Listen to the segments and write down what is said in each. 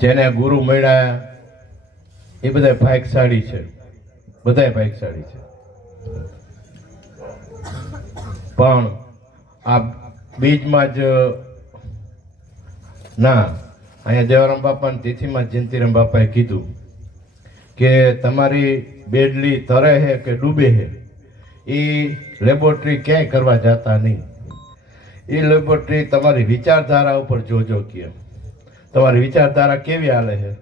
જેને ગુરુ મળ્યા, એ બધા ભાગશાળી છે. બધાય ભાગશાળી છે. પણ આ બીજમાં જ, ના, અહીંયા દેવારામ બાપા તિથિમાં જયંતિરામ બાપાએ કીધું કે તમારી બેડલી તરે હે કે ડૂબે હે, એ લેબોરેટરી ક્યાંય કરવા જતા નહીં. એ લેબોરેટરી તમારી વિચારધારા ઉપર જોજો કે તમારી વિચારધારા કેવી હાલે છે?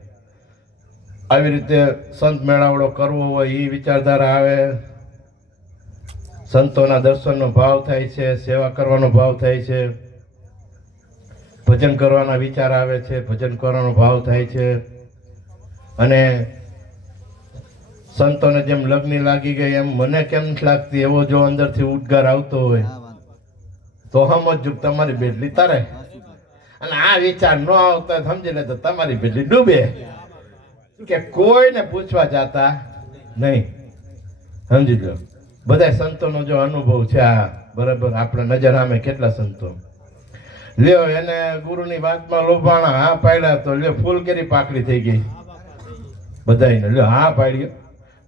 આવી રીતે સંત મેળાવડો કરવો હોય એ વિચારધારા આવે? સંતોના દર્શનનો ભાવ થાય છે સેવા કરવાનો ભાવ થાય છે ભજન કરવાના વિચાર આવે છે ભજન કરવાનો ભાવ થાય છે. અને સંતોને જેમ લગ્ન લાગી ગઈ એમ મને કેમ નથી લાગતી? એવો જો અંદરથી ઉદ્ગાર આવતો હોય તો હમ જ તમારી બેટલી તરે. અને આ વિચાર ન આવતો સમજીને તો તમારી બેટલી ડૂબે. કે કોઈને પૂછવા જાતા નહીં. સમજી લો. બધા સંતોનો જો અનુભવ છે આ, બરાબર? આપણે નજર આમે કેટલા સંતો? લ્યો, એને ગુરુની વાતમાં લોભાણા, હા પાડ્યા તો લ્યો ફૂલ કેરી પાકડી થઈ ગઈ. બધાને લ્યો, હા પાડ્યો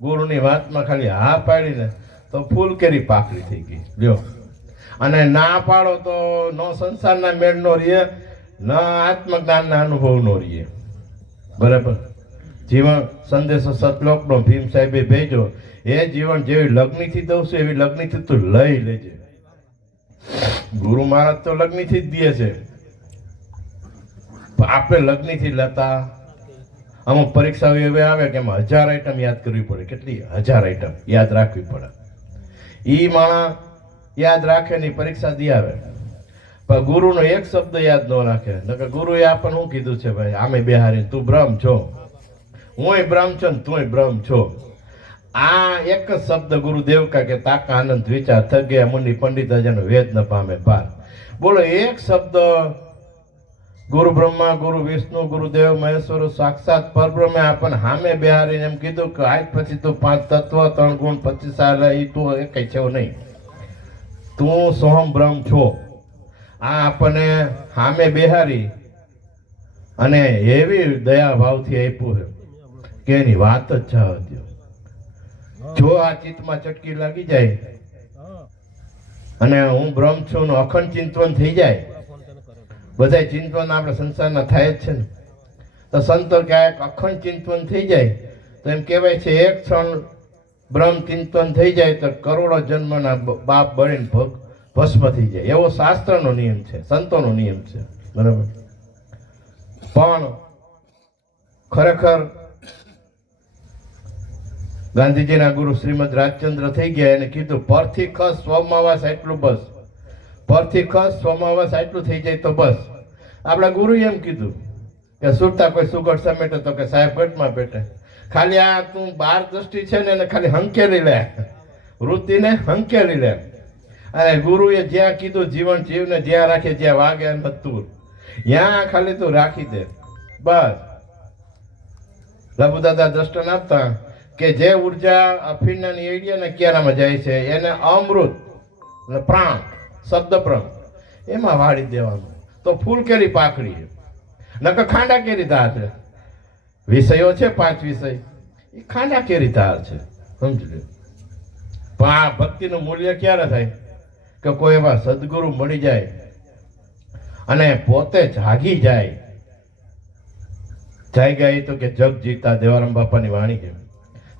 ગુરુની વાતમાં ખાલી હા પાડીને તો ફૂલ કેરી પાકડી થઈ ગઈ. લ્યો. અને ના પાડો તો નો સંસારના મેળ નો રહીએ ન, આત્મજ્ઞાનના અનુભવ નો રહીએ. બરાબર? જીવન સંદેશો સતલોકનો ભીમ સાહેબે ભેજો, એ જીવન જેવી લગ્નથી દઉં છું, એવી લગ્નથી તું લઈ લેજે. ગુરુ મહારાજ તો લગ્નથી જ દે છે. પણ આપણે લગ્નથી લેતા, અમુક પરીક્ષાઓ એવી આવે કે એમાં હજાર આઈટમ યાદ કરવી પડે. કેટલી? હજાર આઈટમ યાદ રાખવી પડે. એ માણસ યાદ રાખે ની પરીક્ષા દી આવે. પણ ગુરુનો એક શબ્દ યાદ ન રાખે. નકર ગુરુએ આપણને શું કીધું છે ભાઈ? આમે બેહારી તું બ્રહ્મ છો. હુંય બ્રહ્મ છો ને તુંય બ્રહ્મ છો. આ એક જ શબ્દ ગુરુદેવ કા કે તાકા આનંદ વિચાર થગે મુનિ પંડિત જન વેદ ન પામે પાર બોલો, એક શબ્દ ગુરુ બ્રહ્મા, ગુરુ વિષ્ણુ ગુરુદેવ મહેશ્વર સાક્ષાત પરબ્રહ્મે આપણને હામે બિહારીને એમ કીધું કે આજ પછી તું પાંચ તત્વ, ત્રણ ગુણ, પચીસ સાલ એ તું એક કઈ છે નહીં. તું સોહમ બ્રહ્મ છો. આ આપણને સામે બેહારી અને એવી દયા ભાવથી આપ્યું છે કે એની વાત જ જવા હતી જો આ ચિત્તમાં ચટકી લાગી જાય અને હું બ્રહ્મ છું અખંડ ચિંતવન થઈ જાય બધા ચિંતવન આપણે સંસારના થાય જ છે ને. તો સંતો ક્યાંક અખંડ ચિંતવન થઈ જાય, તો એમ કહેવાય છે એક ક્ષણ બ્રહ્મ ચિંતન થઈ જાય તો કરોડો જન્મના બાપ બળીને ભગ ભસ્મ થઈ જાય. એવો શાસ્ત્રનો નિયમ છે, સંતોનો નિયમ છે. બરાબર? પણ ખરેખર ગાંધીજીના ગુરુ શ્રીમદ રાજચંદ્ર થઈ ગયા એને કીધું, પરથી ખસ સ્વમાવાસ એટલું બસ. પરથી ખસ સ્વમાવાસ એટલું થઈ જાય તો બસ. આપણા ગુરુ એમ કીધું કે સુરતા કોઈ સુગટ સમેટે તો કે સાહેબ ગઢમાં પેટે ખાલી આ તું બાર દ્રષ્ટિ છે ને એને ખાલી હંકેલી લે. વૃત્તિને હંકેલી લે. અને ગુરુએ જ્યાં કીધું જીવન જીવને જ્યાં રાખે જ્યાં વાગે એમ તું ત્યાં ખાલી તું રાખી દે. બસ. લભુદાદા દ્રષ્ટન આપતા કે જે ઊર્જા અફીણના એડિયા ને ક્યારામાં જાય છે, એને અમૃત પ્રાણ, શબ્દ પ્રાણ, એમાં વાળી દેવાનું. તો ફૂલ કેરી પાકડી નકર ખાંડા કેરી ધાર છે. વિષયો છે પાંચ વિષય. એ ખાંડા કેરી ધાર છે. સમજી લો પણ આ ભક્તિનું મૂલ્ય ક્યારે થાય? કે કોઈ એવા સદગુરુ મળી જાય અને પોતે જાગી જાય. જાગ્યા ગયા તો કે જગ જીતા દેવારામ બાપાની વાણી છે.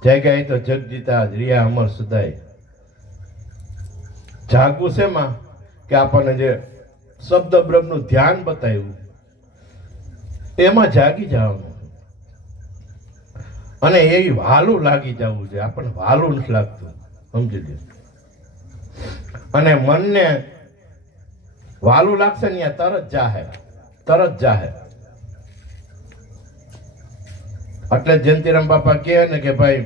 જાગ્યા ગયા તો જગ જીતા રિયા અમર સુદાય. જાગવું શેમાં કે આપણને જે શબ્દ બ્રહ્મનું ધ્યાન બતાવ્યું, એમાં જાગી જવાનું. અને એવી વાલું લાગી જવું છે આપણને વાલું નથી લાગતું. સમજી લો અને મનને વાલું લાગશે ને તરત જાહે તરત જાહે એટલે જયંતિરામ બાપા કહે ને કે ભાઈ,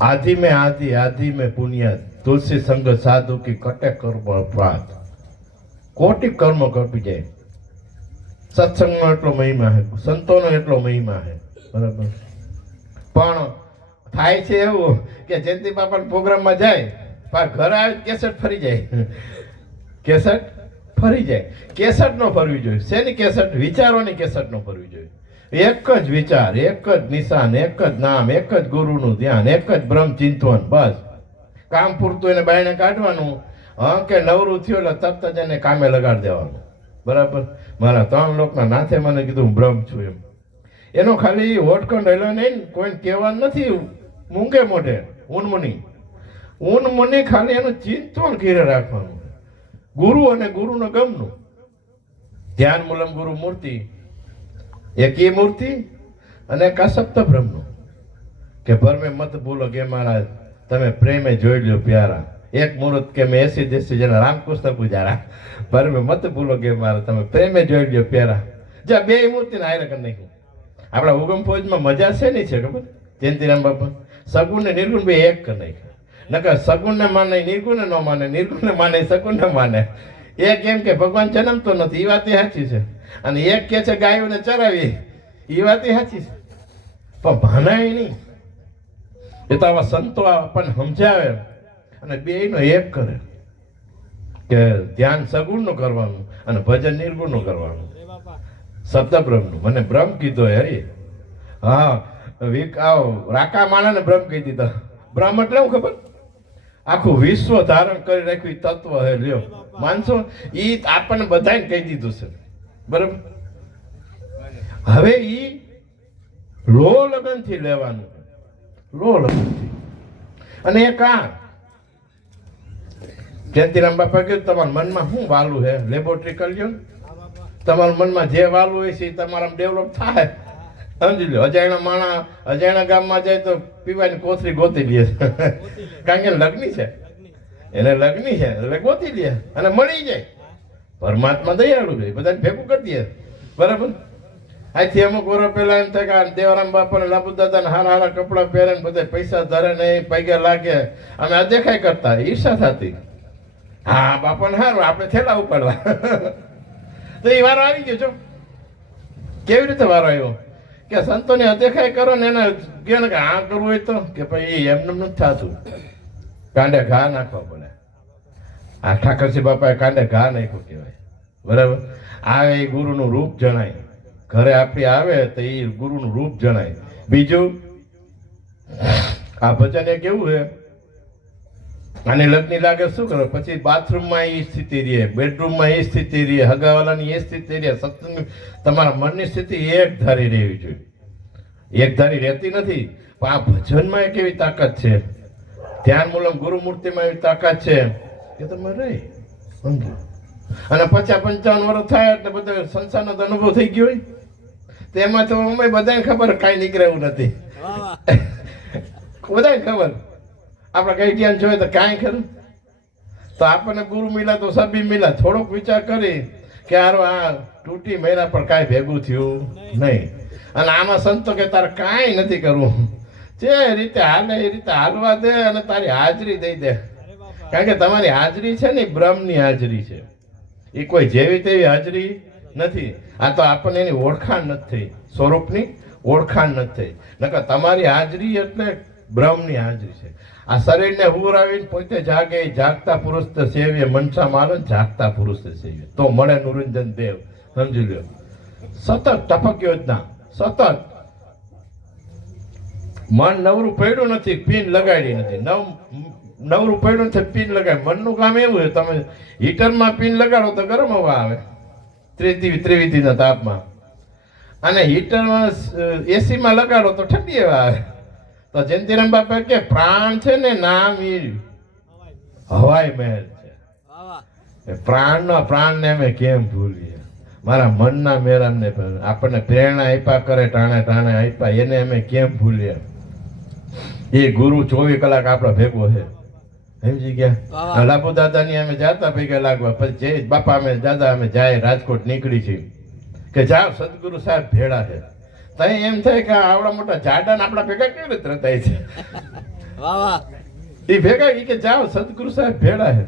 આધી મેં આધી આધી મેં પુણ્ય, તુલસી સંગ સાધુ કી કટે કર્મ પ્રાત કોટી કર્મ કરપી જાય. સત્સંગનો એટલો મહિમા છે સંતોનો એટલો મહિમા છે બરાબર. પણ થાય છે એવું કે જયંતિ બાપા પ્રોગ્રામમાં જાય પણ ઘરે આવે કેસેટ ફરી જાય. કેસેટ ફરી જાય. કેસેટ નો ફરવી જોઈએ. શેની કેસેટ? વિચારોની કેસેટ નો ફરવી જોઈએ. એક જ વિચાર, એક જ નિશાન, એક જ નામ, એક જ ગુરુનું ધ્યાન, એક જ બ્રહ્મ ચિંતવન, બસ. કામ પૂરતું એને બાયણે કાઢવાનું. હા કે નવરું થયું એટલે તરત જ એને કામે લગાડી દેવાનું. બરાબર? મારા ત્રણ લોકના નાથે મને કીધું, હું બ્રહ્મ છું એમ. એનો ખાલી હોટકો રહેલો નહીં કોઈને કહેવાનું નથી. મૂંગે મોઢે, ઊનમુની. ઊનમુની ખાલી એનું ચિંતન ઘેરે રાખવાનું ગુરુ અને ગુરુનો ગમનું. ધ્યાન મૂલમ ગુરુ મૂર્તિ. એક એ મૂર્તિ અને કસપ્ત બ્રહ્મનું. કે ભરમે મત ભૂલો કે મારા તમે પ્રેમે જોઈ લ્યો પ્યારા. એક મુહૂર્ત કે મેં એસી દેસી જેના રામકૃષ્ણ પૂજારા. ભરમે મત ભૂલો કે મારા તમે પ્રેમે જોઈ લ્યો પ્યારા. જ્યાં બે મૂર્તિને હારે કરી નાખ્યું. આપણા ઉગમ ફોજમાં મજા છે નહીં છે ખબર? જયંતિરામ બાપા. સગુણ ને નિર્ગુણ બે એક કરી નાખ્યા. નકર સગુણને માને નિર્ગુણને ન માને નિર્ગુણને માને સગુણને માને. એક એમ કે ભગવાન જન્મતો નથી એ વાત સાચી છે. અને એક કે છે ગાયોને ચરાવી એ વાત સાચી છે. પણ ભાનાય નહીં. એ તો આવા સંતો આપણને સમજાવે. અને બેયનો એક કરે. કે ધ્યાન સગુણનું કરવાનું અને ભજન નિર્ગુણનું કરવાનું. શબ્દ બ્રહ્મનું મને બ્રહ્મ કીધો હે હરી. હા વિક આવ રાકા માણાને બ્રહ્મ કહી દીધા. બ્રહ્મ એટલે હું ખબર? આખું વિશ્વ ધારણ કરી રાખ્યું તત્વ હે, લ્યો. માનશો? એ આપણને બધાને કહી દીધું છે. બરાબર? હવે એ લો લગનથી લેવાનું. લો લગનથી. અને એક આ. જયંતિરામ બાપા કહ્યું તમારા મનમાં શું વાલું છે લેબોરેટરી કરી લ્યો તમારા મનમાં જે વાલું હોય છે એ તમારા ડેવલપ થાય. સમજી લો અજાણ્યા માણા, અજાણ્યા ગામમાં જાય તો પીવાની કોથળી ગોતી લે. કારણ કે લગ્ન છે. એને લગ્ન છે. એટલે ગોતી લે. અને મળી જાય. પરમાત્મા દયાળુ છે. બધાને ભેગું કરી દે. બરાબર? આજથી અમુક વર્ષ પહેલા એમ થાય કે આ દેવરામ બાપાને લાબુ દાદાને હારા હારા કપડાં પહેરે ને બધા પૈસા ધરે ને પૈગે લાગે. અમે અદેખાઈ કરતા. ઈર્ષા થતી. હા બાપાને સારું આપણે થેલા ઉપાડવા. તો એ વારો આવી ગયો છો કેવી રીતે વારો આવ્યો? કે સંતોને અદેખાઈ કરો ને એને કે ને કે આ કરવું હોય તો? કે ભાઈ એમને નથી થતું. કાંડે ઘા નાખવા પડે. આ ઠાકરસિંહ બાપાએ કાંડે ઘા નાખ્યું કહેવાય. બરાબર? આ એ ગુરુનું રૂપ જણાય. ઘરે આપણી આવે તો એ ગુરુનું રૂપ જણાય. બીજું, આ ભજન એ કેવું છે? આને લગ્ન લાગે શું કરો પછી બાથરૂમમાં એ સ્થિતિ રહે બેડરૂમમાં એ સ્થિતિ રહે હગાવાલાની એ સ્થિતિ રહે સત્સંગ તમારા મનની સ્થિતિ એક ધારી રહેવી જોઈએ. એક ધારી રહેતી નથી પણ આ ભજનમાં એક એવી તાકાત છે. ધ્યાન મૂલમ ગુરુ મૂર્તિમાં એવી તાકાત છે કે તમે રહી સમજો. અને પચાસ પંચાવન વર્ષ થાય એટલે બધો સંસારનો તો અનુભવ થઈ ગયો હોય. તેમાં તો અમે બધાને ખબર કાંઈ નીકળે એવું નથી. બધાને ખબર. આપણે જ્ઞાન જોઈએ તો કાંઈ ખરું. તો આપણને ગુરુ મિલા તો સબી મિલા. થોડોક વિચાર કરી કે હારો આ તૂટી મહિના પર કાંઈ ભેગું થયું નહીં. અને આમાં સંતો કે તારે કાંઈ નથી કરવું. જે રીતે હાલે એ રીતે હાલવા દે અને તારી હાજરી દઈ દે. કારણ કે તમારી હાજરી છે ને બ્રહ્મની હાજરી છે. એ કોઈ જેવી તેવી હાજરી નથી. આ તો આપણને એની ઓળખાણ નથી થઈ. સ્વરૂપની ઓળખાણ નથી થઈ. નકર તમારી હાજરી એટલે બ્રહ્મની હાજરી છે. આ શરીરને હુરાવીને પોતે જાગે, જાગતા પુરુષ તો સેવીએ મનસા આવે જાગતા પુરુષ તો સેવીએ. તો મળે નુરંજન દેવ. સમજી લ્યો. સતત ટપક યોજના. સતત. મન નવરું પડ્યું નથી, પિન લગાડી નથી. નવ, નવરું પડ્યું નથી, પિન લગાડી. મનનું કામ એવું છે, તમે હીટરમાં પિન લગાડો તો ગરમ હવા આવે. ત્રિવી ત્રિવિધિના તાપમાં. અને હીટરમાં એસીમાં લગાડો તો ઠંડી હવા આવે. તો જયંતિરામ બાપા કે પ્રાણ છે ને નામ એ હવાઈ મહેલ છે. એ પ્રાણનો પ્રાણને અમે કેમ ભૂલીએ? મારા મનના મેરામને ને આપણને પ્રેરણા આપ્યા કરે ટાણે ટાણે આપ્યા એને અમે કેમ ભૂલીએ? એ ગુરુ ચોવીસ કલાક આપણો ભેગો છે. સમજી ગયા? લાભુ દાદાની અમે જાતા ભેગા લાગવા પછી જે બાપા અમે દાદા અમે જાય રાજકોટ નીકળી છીએ. કે જાઓ સદગુરુ સાહેબ ભેળા છે. તઈ એમ થાય કે આવડા મોટા ને આપણા ભેગા કેવી રીતે થાય છે? વાહ વાહ. એ ભેગા એ કે જાઓ સદગુરુ સાહેબ ભેડા હે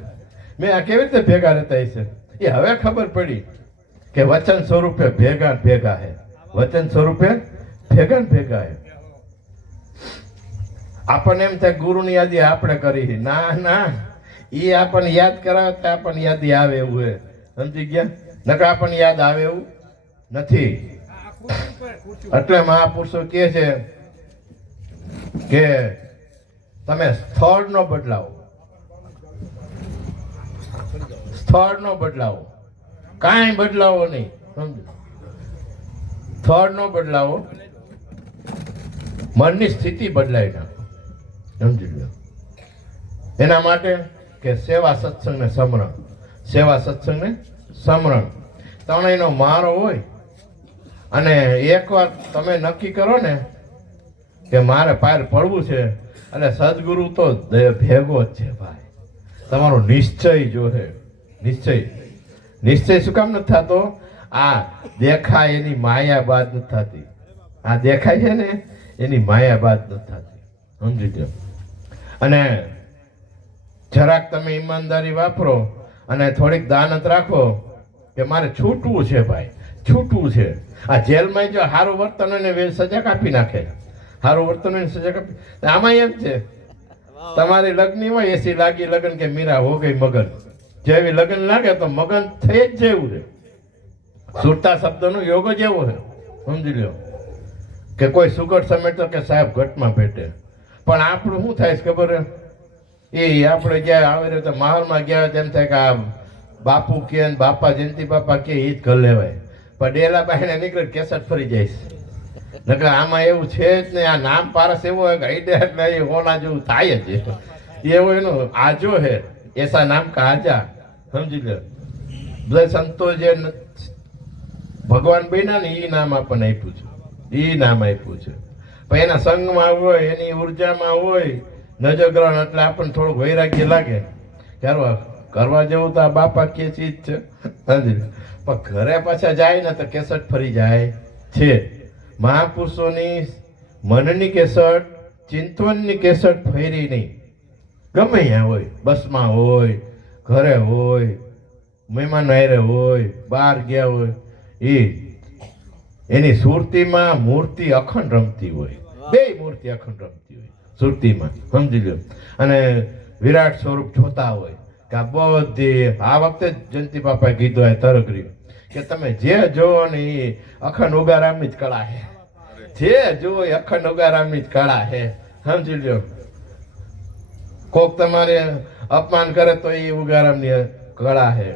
મેં આ કેવી રીતે ભેગા રહેતા છે? એ હવે ખબર પડી કે વચન સ્વરૂપે ભેગા ભેગા હે વચન સ્વરૂપે ભેગા ભેગા હે આપણને એમ થાય ગુરુની યાદી આપણે કરી ના ના. એ આપણને યાદ કરાવે તો આપણને યાદી આવે એવું હે સમજી ગયા? નકર આપણને યાદ આવે એવું નથી. એટલે મહાપુરુષો કહે છે કે તમે સ્થળ નો બદલાવો. સ્થળ નો બદલાવો. કાંઈ બદલાવો નહીં, સમજો. સ્થળ નો બદલાવો. મનની સ્થિતિ બદલાઈ નાખો, સમજી લો એના માટે કે સેવા સત્સંગને સમરણ, સેવા સત્સંગને સમરણ. ત્રણેયનો મારો હોય અને એકવાર તમે નક્કી કરો ને કે મારે પાર પડવું છે અને સદગુરુ તો ભેગો જ છે ભાઈ. તમારો નિશ્ચય જોશે નિશ્ચય. નિશ્ચય શું કામ નથી થતો? આ દેખાય એની માયા બાદ નથી થતી. આ દેખાય છે ને એની માયા બાદ નથી થતી. સમજી ગયો? અને જરાક તમે ઈમાનદારી વાપરો અને થોડીક દાનત રાખો કે મારે છૂટવું છે ભાઈ. છૂટવું છે. આ જેલમાં જો સારું વર્તન અને સજા કાપી નાખે. સારું વર્તન અને સજા કાપી આમાં એમ છે, તમારી લગ્ન હોય એસી લાગી લગ્ન કે મીરા હો ગઈ મગન. જેવી લગ્ન લાગે તો મગન થઈ જ જેવું છે. સુરતા શબ્દનો યોગ જ એવો છે. સમજી લ્યો. કે કોઈ સુગટ સમેટો કે સાહેબ ઘટમાં ભેટે. પણ આપણું શું થાય ખબર એ આપણે ગયા આવે તો માહોલમાં ગયા તેમ થાય કે આ બાપુ કે બાપા જયંતિ બાપા કે એ જ ઘર લેવાય. પણ ડેલા બાઈને નીકળે કેસટ ફરી જઈશ. નકર આમાં એવું છે જ નહીં, આ નામ પારસ એવો હોય કે હૈડે એટલે એ હોના જેવું થાય જ. એવો એનો આજો હે, એસા નામ કા આજા, સમજી લો. બધા સંતો જે ભગવાન બન્યા ને એ નામ આપણને આપ્યું છે. એ નામ આપ્યું છે. પણ એના સંગમાં હોય, એની ઉર્જામાં હોય, નજગ્રહણ એટલે આપણને થોડુંક વૈરાગ્ય લાગે. કરવા કરવા જેવું તો આ બાપા કે ચીજ છે. લો. પણ ઘરે પાછા જાય ને તો કેસટ ફરી જાય. છે. મહાપુરુષોની મનની કેસટ ચિંતવનની કેસટ ફેરી નહીં. ગમે ત્યાં હોય, બસમાં હોય, ઘરે હોય, મહેમાન હારે હોય, બહાર ગયા હોય, એ એની સુરતીમાં મૂર્તિ અખંડ રમતી હોય. બે મૂર્તિ અખંડ રમતી હોય સુરતીમાં. સમજી લો અને વિરાટ સ્વરૂપ જોતા હોય. કે બધી આ વખતે જયંતિ બાપાએ કીધું આ તરકરી કે તમે જે જોવો ને એ અખંડ ઉગારામની જ કળા છે જે જુઓ એ અખંડ ઉગારામની જ કળા છે સમજી લ્યો. કોક તમારે અપમાન કરે તો એ ઉગારામની કળા છે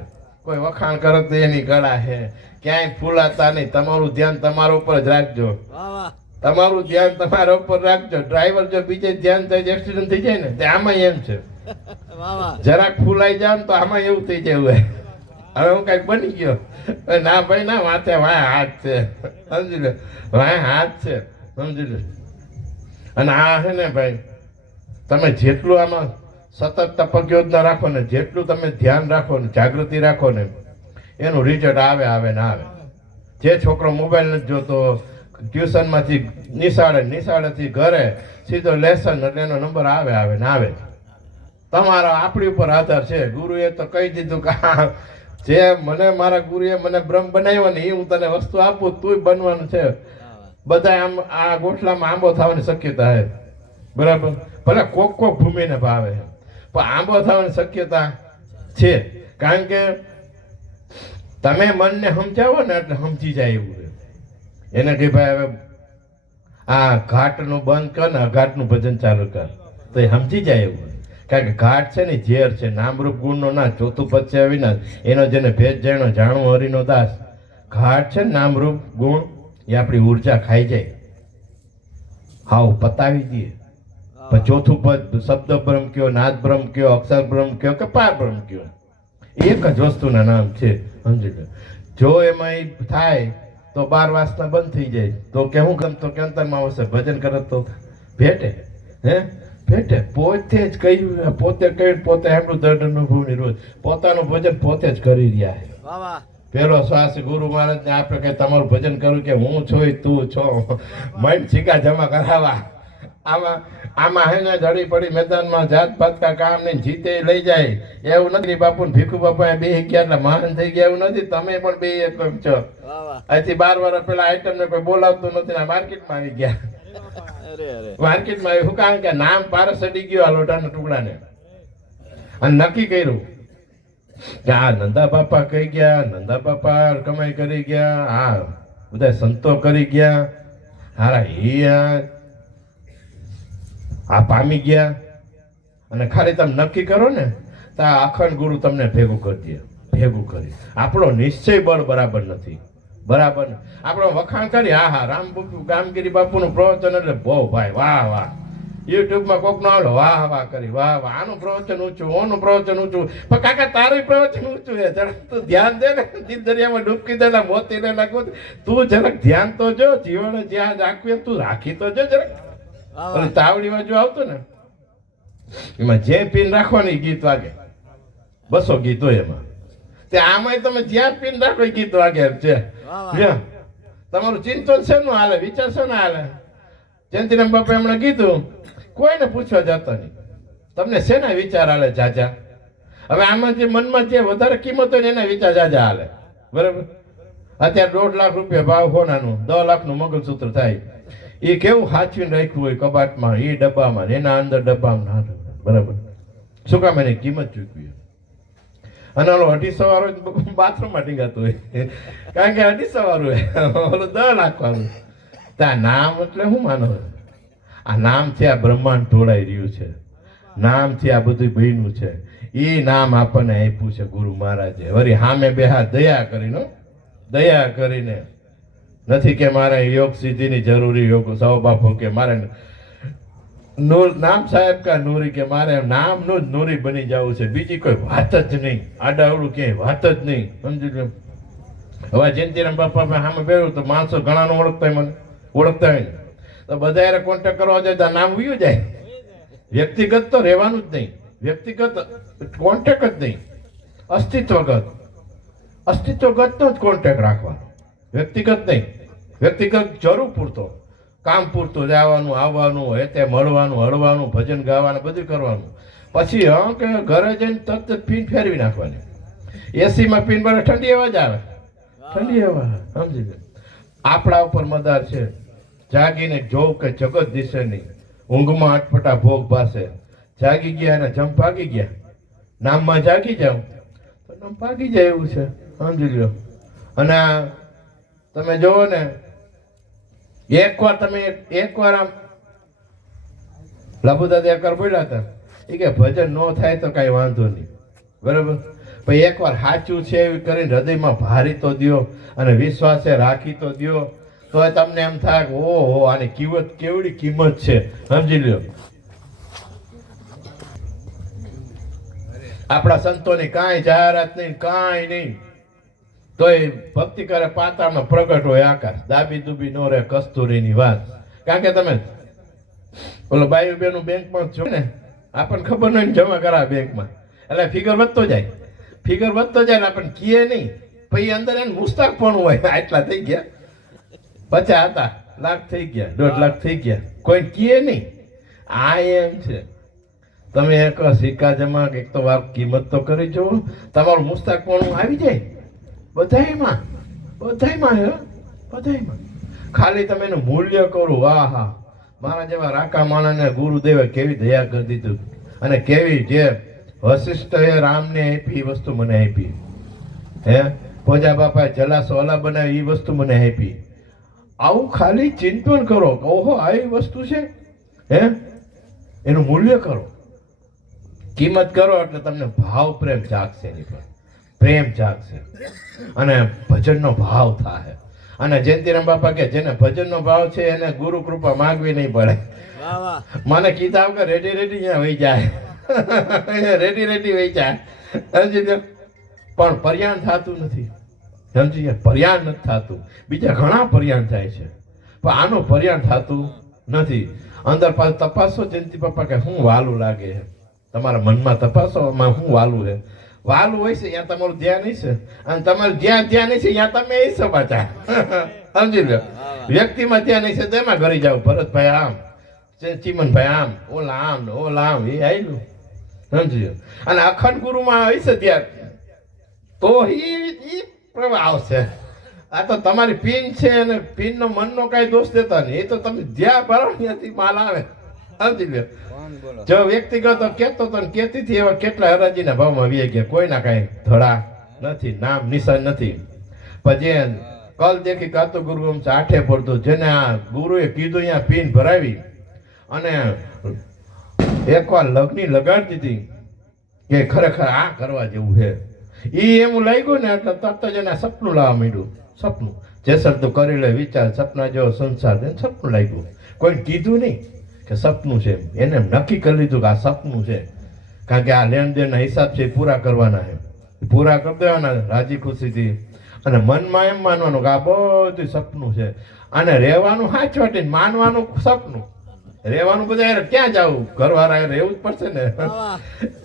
કોઈ વખાણ કરે તો એની કળા છે ક્યાંય ફૂલાતા નહીં. તમારું ધ્યાન તમારા ઉપર જ રાખજો. તમારું ધ્યાન તમારા ઉપર રાખજો. ડ્રાઈવર જો બીજે ધ્યાન થાય એક્સિડન્ટ થઈ જાય ને તે આમાં એમ છે. જરાક ફૂલાઈ ને તો આમાં એવું થઈ જાય હવે હું કંઈક બની ગયો. ના ભાઈ, ના માથે વાય હાથ છે. સમજી લે. વાય હાથ છે. સમજી લે. અને આ છે ને ભાઈ, તમે જેટલું આમાં સતત તપક યોજના રાખો ને, જેટલું તમે ધ્યાન રાખો ને, જાગૃતિ રાખો ને, એનું રિઝલ્ટ આવે આવે ને આવે. જે છોકરો મોબાઈલ નથી જોતો ટ્યુશનમાંથી નિશાળે, નિશાળેથી ઘરે સીધો લેસન એટલે એનો નંબર આવે આવે ને, આવે તમારા આપણી ઉપર આધાર છે. ગુરુએ તો કહી દીધું કે જે મને મારા ગુરુએ મને બ્રહ્મ બનાવ્યો ને એ હું તને વસ્તુ આપું તું બનવાનું છે. બધા આમ આ ગોઠલામાં આંબો થવાની શક્યતા છે. બરાબર? ભલે કોક કોક ભૂમિને ભાવે પણ આંબો થવાની શક્યતા છે. કારણ કે તમે મનને સમજાવો ને એટલે સમજી જાય એવું એને કે ભાઈ હવે આ ઘાટનું બંધ કર ને ઘાટનું ભજન ચાલુ કર. તો એ સમજી જાય એવું કારણ કે ઘાટ છે ને ઝેર છે નામરૂપ ગુણનો ના ચોથું પદ છે અવિનાશ. એનો જેને ભેદ જાણો જાણું હરિનો દાસ. ઘાટ છે ને નામરૂપ ગુણ એ આપણી ઊર્જા ખાઈ જાય. હાવ પતાવી દઈએ. પણ ચોથું પદ શબ્દ બ્રહ્મ કયો નાદ બ્રહ્મ કયો અક્ષર બ્રહ્મ કયો કે પાર બ્રહ્મ કયો? એક જ વસ્તુના નામ છે સમજી લો. જો એમાં થાય તો બાર વાસના બંધ થઈ જાય. તો કે હું ગમતો કે અંતરમાં આવશે. ભજન કરત તો ભેટે. હે? ભેટે પોતે જ કહ્યું પોતે કહ્યું પોતે એમનું દર્દ અનુભવ રોજ. પોતાનું ભજન પોતે જ કરી રહ્યા છે. પેલો શ્વાસ ગુરુ મહારાજ ને આપણે કે તમારું ભજન કરું કે હું છું તું છો? મન સિક્કા જમા કરાવવા આમાં આમાં હે ને જડી પડી મેદાનમાં જાત પાત કા કામ નહીં જીતે લઈ જાય. એવું નથી બાપુ ને ભીખુ બાપા બે ગયા એટલે મહાન થઈ ગયા એવું નથી. તમે પણ બે એક છો. અહીંથી બાર વર્ષ પેલા આઈટમ ને કોઈ બોલાવતું નથી ને માર્કેટમાં આવી ગયા. માર્કેટમાં શું કારણ કે નામ પારસ અડી ગયો આ લોટાના ટુકડાને. અને નક્કી કર્યું કે આ નંદા બાપા કહી ગયા, નંદા બાપા કમાઈ કરી ગયા, આ બધા સંતો કરી ગયા, હારા આ આ પામી ગયા. અને ખાલી તમે નક્કી કરો ને, તો આ અખંડ ગુરુ તમને ભેગું કરી દે, ભેગું કરી આપણો નિશ્ચય બળ બરાબર નથી. બરાબર ને? આપણો વખાણ કરી હા હા રામ બાપુ ગામગીરી બાપુનું પ્રવચન એટલે બહુ ભાઈ વાહ વાહ. યુટ્યુબમાં કોકનો આવડો વાહ વાહ કરી વાહ વાહ. આનું પ્રવચન ઊંચું ઓનું પ્રવચન ઊંચું. પણ કાકા તારું પ્રવચન ઊંચું છે. જરાક તું ધ્યાન દે ને દિલ દરિયામાં ડૂબકી દેલા મોતી ને નાખું તું જરાક ધ્યાન તો જો જીવન જ્યાં રાખવું તું રાખી તો જો જરાક. તાવડીમાં જો આવતું તાવડી બાજુ આવતો ને એમાં જે પિન રાખવાની ગીત વાગે. બસો ગીતો એમાં. તે આમાંય તમે જ્યાં પિન રાખો એ ગીત વાગે એમ છે. તમારું ચિંતન શેનું હાલે? વિચાર શેનો હાલે? જયંતિરામ બાપા એમણે કીધું, કોઈને પૂછવા જતો નહીં. તમને શેના વિચાર હાલે, જાજા? હવે આમાં જે મનમાં જે વધારે કિંમત હોય ને એના વિચાર જાજા હાલે. બરાબર? અત્યારે દોઢ લાખ રૂપિયા ભાવ ખોનાનું દસ લાખનું મંગળસૂત્ર થાય. એ કેવું સાચવીને રાખ્યું હોય કબાટમાં એ ડબ્બામાં, એના અંદર ડબ્બામાં ના બરાબર? શું કામ એની કિંમત ચૂકવી? અને ઓલો અઢીસો વાળો બાથરૂમમાં ટીંગાતું હોય. કારણ કે અઢીસો વાળું ઓલું દસ નાખવાનું. તો આ નામ એટલે શું માનો? આ નામથી આ બ્રહ્માંડ ઢોળાઈ રહ્યું છે. નામથી આ બધું બન્યું છે. એ નામ આપણને આપ્યું છે ગુરુ મહારાજે. વળી હામે બેહા દયા કરીને. દયા કરીને. નથી કે મારે યોગ સિદ્ધિની જરૂરી યોગ, સૌ બાપો કે મારે નૂર નામ સાહેબ કા નૂરી કે મારે નામનું જ નૂરી બની જવું છે. બીજી કોઈ વાત જ નહીં. આડાવડું ક્યાંય વાત જ નહીં. સમજી લો. હવે જયંતિરામ બાપા મેં સામે બેઠું તો માણસો ઘણાનો ઓળખતા મને. ઓળખતા હોય તો બધા કોન્ટેક કરવા જાય તો નામ વયું જાય. વ્યક્તિગત તો રહેવાનું જ નહીં. વ્યક્તિગત કોન્ટેક્ટ જ નહીં. અસ્તિત્વગત. અસ્તિત્વગતનો જ કોન્ટેક્ટ રાખવાનો. વ્યક્તિગત નહીં. વ્યક્તિગત જરૂર પૂરતો. કામ પૂરતું જવાનું આવવાનું હોય તે મળવાનું હળવાનું ભજન ગાવાનું બધું કરવાનું. પછી હા કે ઘરે જઈને તરત પીન ફેરવી નાખવાની. એસીમાં પીન ભરે ઠંડી હવા જ આવે. ઠંડી હવા સમજી ગયો. આપણા ઉપર મદાર છે. જાગીને જોઉં કે જગત દિશે નહીં. ઊંઘમાં અટપટા ભોગ પાસે જાગી ગયા અને જમ ભાગી ગયા. નામમાં જાગી જાઉં. તો નામ ભાગી જાય એવું છે. સમજી લો અને તમે જોવો ને એકવાર તમે એકવાર આમ લાભુદાદા એકવાર બોલ્યા હતા. એ કે ભજન ન થાય તો કાંઈ વાંધો નહીં. બરાબર? પણ એકવાર સાચું છે એવું કરીને હૃદયમાં ભારી તો દ્યો અને વિશ્વાસે રાખી તો દ્યો. તો તમને એમ થાય કે ઓહો, આની કિંમત કેવડી કિંમત છે. સમજી લ્યો. આપણા સંતોની કાંઈ જાહેરાત નહીં, કાંઈ નહીં. તોય ભક્તિ કરે પાતાળનો પ્રગટ હોય આકાશ દાબી દુબી નો રે કસ્તુરીની વાત. કારણ કે તમે, ઓલો બાયુ બેનું બેંકમાં જો ને, આપણને ખબર નહીં જમા કરા બેંકમાં. એટલે ફિગર વધતો જાય. ફિગર વધતો જાય ને આપણને કીએ નહીં. પછી અંદર એને મુસ્તાક પણ હોય આટલા થઈ ગયા. પચાસ હતા. લાખ થઈ ગયા. દોઢ લાખ થઈ ગયા. કોઈ કીએ નહીં. આ એમ છે. તમે એક સિક્કા જમા, એક તો વાર કિંમત તો કરી જુઓ. તમારું મુસ્તાક પણ આવી જાય. બધાયમાં બધાયમાં હે, બધાયમાં. ખાલી તમે એનું મૂલ્ય કરો, વાહ. હા મારા જેવા રાકા માણસને ગુરુદેવે કેવી દયા કરી દીધું. અને કેવી જે વશિષ્ઠએ રામને આપી એ વસ્તુ મને આપી. હે? પોજા બાપાએ જલાસો અલા બનાવી એ વસ્તુ મને આપી. આવું ખાલી ચિંતન કરો ઓહો આવી વસ્તુ છે? હે? એનું મૂલ્ય કરો. કિંમત કરો એટલે તમને ભાવ પ્રેમ જાગશે એની પર. પ્રેમ જાગશે અને ભજનનો ભાવ થાય અને જયંતિરામ બાપા કે જેને ભજનનો ભાવ છે એને ગુરુ કૃપા માગવી નહીં પડે. મને કીધા વગર રેડી રેડી અહીંયા વહી જાય. રેડી રેડી વહી જાય. સમજી પણ પર્યાણ થતું નથી. સમજી ગયા? પર્યાણ નથી થતું. બીજા ઘણા પર્યાણ થાય છે. પણ આનું પર્યાણ થતું નથી. અંદર પાછું તપાસો જયંતિ બાપા કે શું વાલું લાગે છે તમારા મનમાં તપાસો આમાં શું વાલું છે વાલું હોય છે ત્યાં તમારું ધ્યાન નહીં છે. અને તમારું જ્યાં ધ્યાન નહીં છે ત્યાં તમે એ છો પાછા સમજી લો. વ્યક્તિમાં ધ્યાન નહીં છે તેમાં ઘરે જાવ ભરતભાઈ આમ ચીમનભાઈ આમ ઓલા આમ ઓલા આમ એ આવ્યું સમજી લો. અને અખંડ ગુરુમાં હશે ત્યાં. તો એ પ્રવાહ આવશે. આ તો તમારી પિન છે અને પિનનો મનનો કાંઈ દોષ દેતા નહીં. એ તો તમે જ્યાં ભરો ત્યાંથી માલ આવે. સમજી લ્યો જો વ્યક્તિગત કેતો તો કેતી કેતીથી એવા કેટલા હરાજીના ભાવમાં વી ગયા. કોઈના કાંઈ ધડા નથી, નામ નિશાન નથી. પછી કલ દેખી કાતો ગુરુ આઠે પડતું જેને આ ગુરુએ કીધું, અહીંયા પીન ભરાવી. અને એકવાર લગ્ની લગાડતી દીધી કે ખરેખર આ કરવા જેવું છે. એ એવું લાગ્યું ને, એટલે તરત જ એના સપનું લાવવા માંડ્યું. સપનું. જેસર તું કરી લે, વિચાર, સપના જેવો સંસાર સપનું લાગ્યું. કોઈ કીધું નહીં. કે સપનું છે એને નક્કી કરી લીધું કે આ સપનું છે. કારણ કે આ લેણ દેણના હિસાબ છે એ પૂરા કરવાના છે પૂરા કરી દેવાના રાજી ખુશીથી. અને મનમાં એમ માનવાનું કે આ બધું સપનું છે. અને રહેવાનું હાચવાટી માનવાનું સપનું. રહેવાનું બધા ક્યાં જવું? ઘરવાળા રહેવું જ પડશે ને.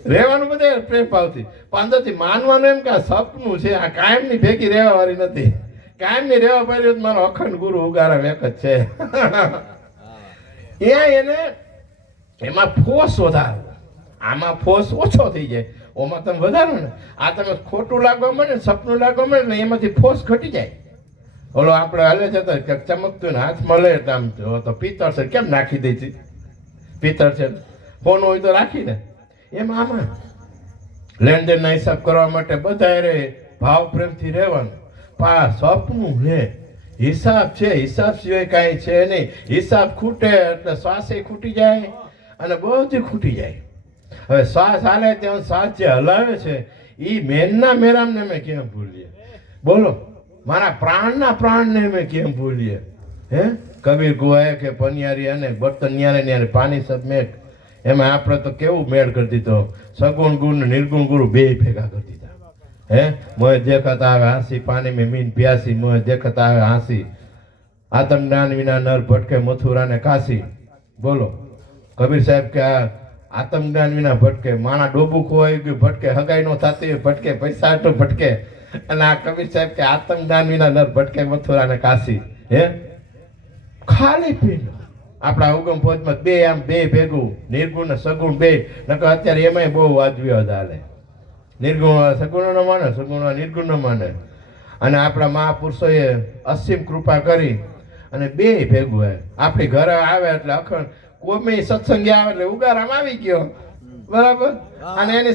રહેવાનું બધા પ્રેમ ભાવથી. પણ અંદરથી માનવાનું એમ કે આ સપનું છે આ કાયમની ભેગી રહેવા વાળી નથી. કાયમની રહેવા પડ્યું તો મારો અખંડ ગુરુ ઉગારા વેક જ છે. ત્યાં એને એમાં ફોસ વધારો. આમાં ફોસ ઓછો થઈ જાય. ઓમાં તમે વધારો ને. આ તમે ખોટું લાગવા મળે સપનું લાગવા મળે ને એમાંથી ફોસ ઘટી જાય. ઓલો આપણે હાલે છે તો ક્યાંક ચમકતું ને હાથ મળે એટલે આમ તો પિત્તળ છે કેમ નાખી દે છે? પિત્તળ છે ફોન હોય તો રાખીને એમ આમાં. લેણ દેણના હિસાબ કરવા માટે બધા રે ભાવ પ્રેમથી રહેવાનું. પા, સપનું છે હિસાબ છે, હિસાબ સિવાય કાંઈ છે નહીં. હિસાબ ખૂટે એટલે શ્વાસે ખૂટી જાય અને બધું ખૂટી જાય. હવે શ્વાસ હાલે ત્યાં શ્વાસ જે હલાવે છે એ મેનના મેરામને અમે કેમ ભૂલીએ? બોલો, મારા પ્રાણના પ્રાણને અમે કેમ ભૂલીએ? હે? કબીર ગુવાએ કે પનિયારી અને બર્તન ન્યારે ન્યારે પાણી સબ મેઘ એમાં આપણે તો કેવું મેળ કરી દીધો? સગુણ ગુણ નિર્ગુણ ગુરુ બે ભેગા કરી દીધા. આવે હાંસી, પાણીમાં મીન પ્યાસી આવે હાંસી. આતમ જ્ઞાન વિના નર ભટકે મથુરાને કાશી. બોલો. કબીર સાહેબ કે આ આતમ જ્ઞાન વિના ભટકે, માણા ડોબું ખોવાઈ ગયું ભટકે, હગાઈ નો થતી હોય, ભટકે, પૈસા હાટું ભટકે. અને આ કબીર સાહેબ કે આતમ જ્ઞાન વિના નર ભટકે મથુરાને કાશી. હે? ખાલી પીન. આપણા ઉગમ ફોજમાં બે આમ બે ભેગું, નિર્ગુણ, સગુણ બે. નકર અત્યારે એમાંય બહુ વાજવી હાલે. નિર્ગુણ સગુણ ન માને સગુણ નિર્ગુણ ન માને. અને આપણા મહાપુરુષોએ અસીમ કૃપા કરી અને બે ભેગું આપણી ઘરે આવે એટલે અખંડ કોઈ સત્સંગી આવે એટલે ઉગારામાં આવી ગયો. બરાબર? અને એની